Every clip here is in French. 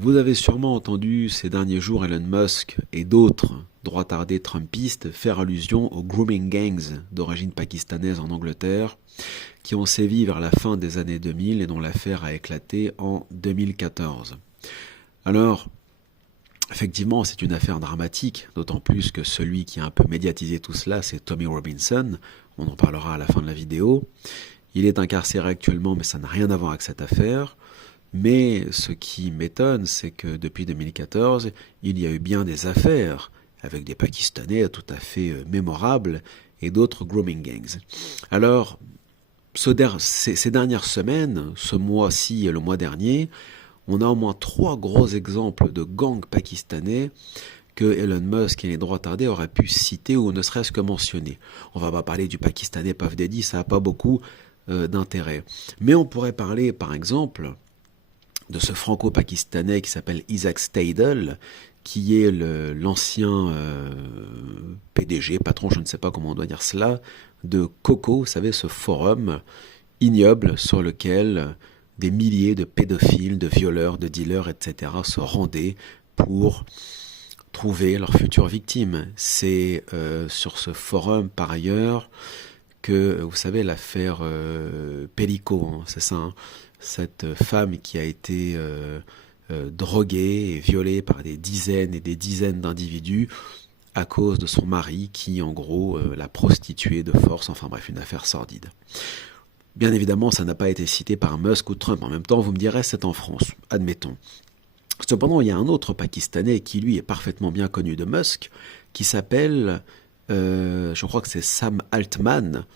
Vous avez sûrement entendu ces derniers jours Elon Musk et d'autres droitards trumpistes faire allusion aux grooming gangs d'origine pakistanaise en Angleterre qui ont sévi vers la fin des années 2000 et dont l'affaire a éclaté en 2014. Alors, effectivement, c'est une affaire dramatique, d'autant plus que celui qui a un peu médiatisé tout cela, c'est Tommy Robinson. On en parlera à la fin de la vidéo. Il est incarcéré actuellement, mais ça n'a rien à voir avec cette affaire. Mais ce qui m'étonne, c'est que depuis 2014, il y a eu bien des affaires avec des Pakistanais tout à fait mémorables et d'autres grooming gangs. Alors, ces dernières semaines, ce mois-ci et le mois dernier, on a au moins 3 gros exemples de gangs pakistanais que Elon Musk et les droitardés auraient pu citer ou ne serait-ce que mentionner. On va pas parler du Pakistanais Puff Daddy, ça n'a pas beaucoup d'intérêt. Mais on pourrait parler, par exemple, de ce franco-pakistanais qui s'appelle Isaac Stadel, qui est l'ancien PDG, patron, je ne sais pas comment on doit dire cela, de Coco, vous savez, ce forum ignoble sur lequel des milliers de pédophiles, de violeurs, de dealers, etc. se rendaient pour trouver leurs futures victimes. C'est sur ce forum, par ailleurs, que, vous savez, l'affaire Pellico, hein, c'est ça, hein, cette femme qui a été droguée et violée par des dizaines et des dizaines d'individus à cause de son mari qui, en gros, l'a prostituée de force. Enfin bref, une affaire sordide. Bien évidemment, ça n'a pas été cité par Musk ou Trump. En même temps, vous me direz, c'est en France, admettons. Cependant, il y a un autre Pakistanais qui, lui, est parfaitement bien connu de Musk, qui s'appelle, je crois que c'est Sam Altman.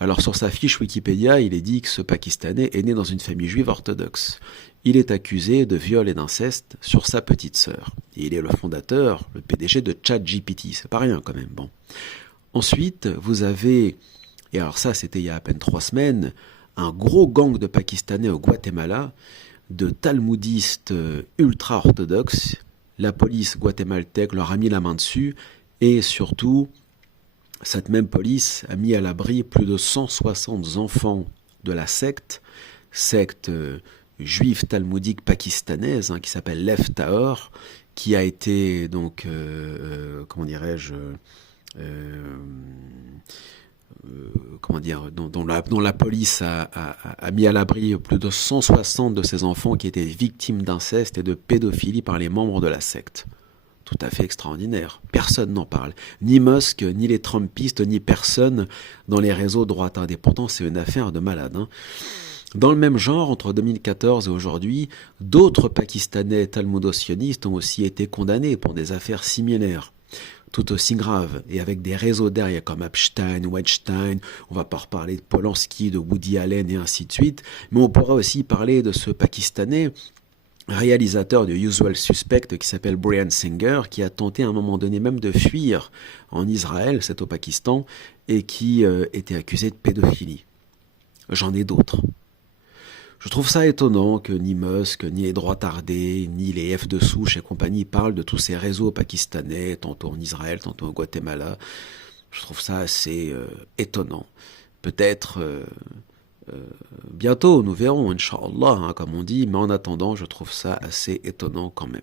Alors, sur sa fiche Wikipédia, il est dit que ce Pakistanais est né dans une famille juive orthodoxe. Il est accusé de viol et d'inceste sur sa petite sœur. Et il est le fondateur, le PDG de ChatGPT. C'est pas rien quand même, bon. Ensuite, vous avez, et alors ça c'était il y a à peine 3 semaines, un gros gang de Pakistanais au Guatemala, de talmudistes ultra-orthodoxes. La police guatémaltèque leur a mis la main dessus, et surtout, cette même police a mis à l'abri plus de 160 enfants de la secte juive talmudique pakistanaise, hein, qui s'appelle Left Tahor, qui a été donc, comment dirais-je, dont la police a mis à l'abri plus de 160 de ces enfants qui étaient victimes d'inceste et de pédophilie par les membres de la secte. Tout à fait extraordinaire. Personne n'en parle. Ni Musk, ni les Trumpistes, ni personne dans les réseaux droitards. Et pourtant, c'est une affaire de malade, hein. Dans le même genre, entre 2014 et aujourd'hui, d'autres Pakistanais talmudo-sionistes ont aussi été condamnés pour des affaires similaires, tout aussi graves, et avec des réseaux derrière comme Epstein, Weinstein. On va pas reparler de Polanski, de Woody Allen et ainsi de suite, mais on pourra aussi parler de ce Pakistanais réalisateur de Usual Suspect qui s'appelle Bryan Singer, qui a tenté à un moment donné même de fuir en Israël, c'est au Pakistan, et qui était accusé de pédophilie. J'en ai d'autres. Je trouve ça étonnant que ni Musk, ni les droitardés, ni les F de souche et compagnie parlent de tous ces réseaux pakistanais, tantôt en Israël, tantôt au Guatemala. Je trouve ça assez étonnant. Peut-être bientôt, nous verrons, Inch'Allah, hein, comme on dit, mais en attendant, je trouve ça assez étonnant quand même.